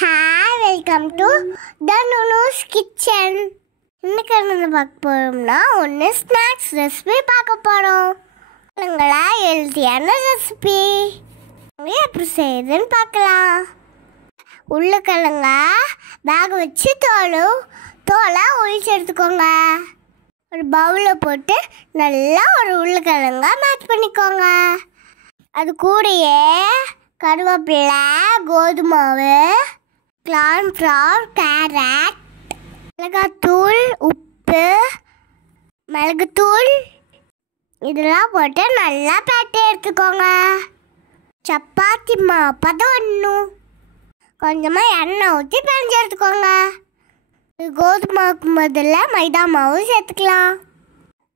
Hi, welcome to the Nunu's Kitchen. இன்னைக்கு என்ன பார்க்க போறோம்னா ஒன்று ஸ்நாக்ஸ் ரெசிபி பார்க்க போகிறோம். உங்களா ஹெல்த்தியான ரெசிபி எப்படி செய்யுதுன்னு பார்க்கலாம். உருளைக்கிழங்க வேக வச்சு தோலை ஒழிச்சு எடுத்துக்கோங்க. ஒரு பவுலில் போட்டு நல்லா ஒரு உருளைக்கிழங்க மேட்ச் பண்ணிக்கோங்க. அது கூடயே கருவேப்பிலை, கோதுமாவு, கார்ன்ஃப்ளவர், கேரட், மிளகாத்தூள், உப்பு, மிளகுத்தூள் இதெல்லாம் போட்டு நல்லா பேட்டை எடுத்துக்கோங்க. சப்பாத்தி மாவு பதம் கொஞ்சமாக எண்ணெய் ஊற்றி பிணைஞ்சு எடுத்துக்கோங்க. கோதுமாவுக்கு முதல்ல மைதா மாவு சேர்த்துக்கலாம்.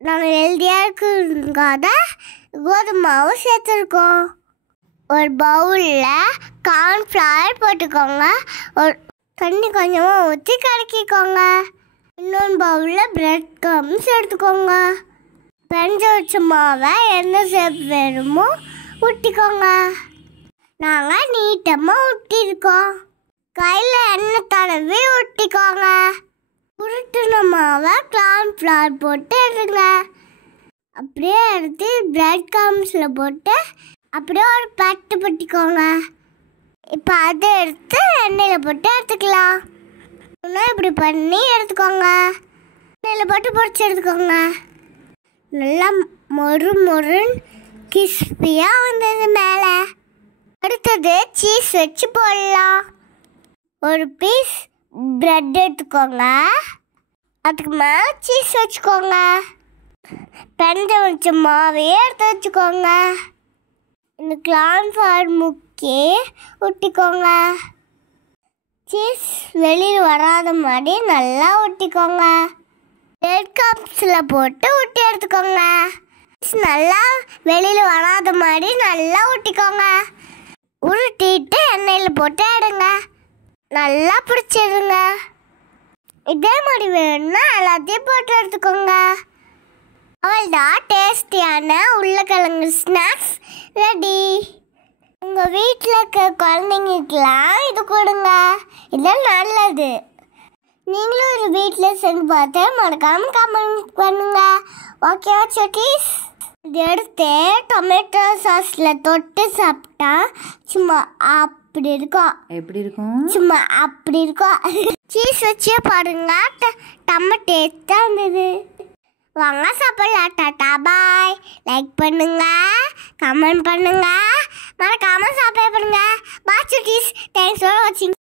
நாங்கள் ஹெல்த்தியாக இருக்குங்காத கோதுமை மாவு சேர்த்துருக்கோம். ஒரு பவுலில் கார்ன்ஃப்ளவர் போட்டுக்கோங்க. ஒரு தண்ணி கொஞ்சமாக ஊற்றி கலக்கிக்கோங்க. இன்னொன்று பவுலில் பிரெட் க்ரம்ஸ் எடுத்துக்கோங்க. பிணைஞ்சு வச்ச மாவை என்ன ஷேப் வேணுமோ ஊற்றிக்கோங்க. நாங்கள் நீட்டமாக ஊற்றிருக்கோம். கையில் எண்ணெய் தடவி ஊற்றிக்கோங்க. உருட்டின மாவை கார்ன்ஃப்ளவர் போட்டு எடுங்க. அப்படியே எடுத்து பிரெட் க்ரம்ஸில் போட்டு அப்படியே ஒரு பட்டு பட்டிக்கோங்க. இப்போ அதை எடுத்து எண்ணெயில் போட்டு எடுத்துக்கலாம். இன்னும் இப்படி பண்ணி எடுத்துக்கோங்க. எண்ணெயில் போட்டு பொரிச்சு எடுத்துக்கோங்க. நல்லா மொறுன்னு கிறிஸ்பியாக வந்தது மேலே. அடுத்தது சீஸ் வச்சு போடலாம். ஒரு பீஸ் பிரெட் எடுத்துக்கோங்க. அதுக்கு மேலே சீஸ் வச்சுக்கோங்க. பிணைஞ்சு வச்ச மாவையே எடுத்து வச்சுக்கோங்க. இந்த கார்ன்ஃப்ளவர் முக்கி ஊற்றிக்கோங்க. சீஸ் வெளியில் வராத மாதிரி நல்லா ஊற்றிக்கோங்க. பிரெட் க்ரம்ஸில் போட்டு ஊற்றி எடுத்துக்கோங்க. நல்லா வெளியில் வராத மாதிரி நல்லா ஊற்றிக்கோங்க. உருட்டிட்டு எண்ணெயில் போட்டு எடுங்க. நல்லா பிடிச்சிடுங்க. இதே மாதிரி வேணும்னா எல்லாத்தையும் போட்டு எடுத்துக்கோங்க. அவ்வளோதான், டேஸ்டியான உருளைக்கிழங்கு ஸ்நாக்ஸ் ரெடி. உங்கள் வீட்டில் இருக்க குழந்தைங்களுக்கெல்லாம் இது கொடுங்க. இதெல்லாம் நல்லது. நீங்களும் ஒரு வீட்டில் செஞ்சு பார்த்து மறக்காமல் கமெண்ட் பண்ணுங்க. ஓகேவா சுட்டீஸ்? இது எடுத்து டொமேட்டோ சாஸில் தொட்டு சாப்பிட்டா சும்மா அப்படி இருக்கும். எப்படி இருக்கும்? சும்மா அப்படி இருக்கும். சீஸ் வச்சே பாருங்க, டம்ம டேஸ்ட்டாக இருந்தது. வாங்க சாப்பிடலாம். டாட்டா பாய். லைக் பண்ணுங்க, கமெண்ட் பண்ணுங்க, மறக்காம சாப்பிட பண்ணுங்க. பாய் சுட்டீஸ். தேங்க்ஸ் ஃபார் வாட்சிங்.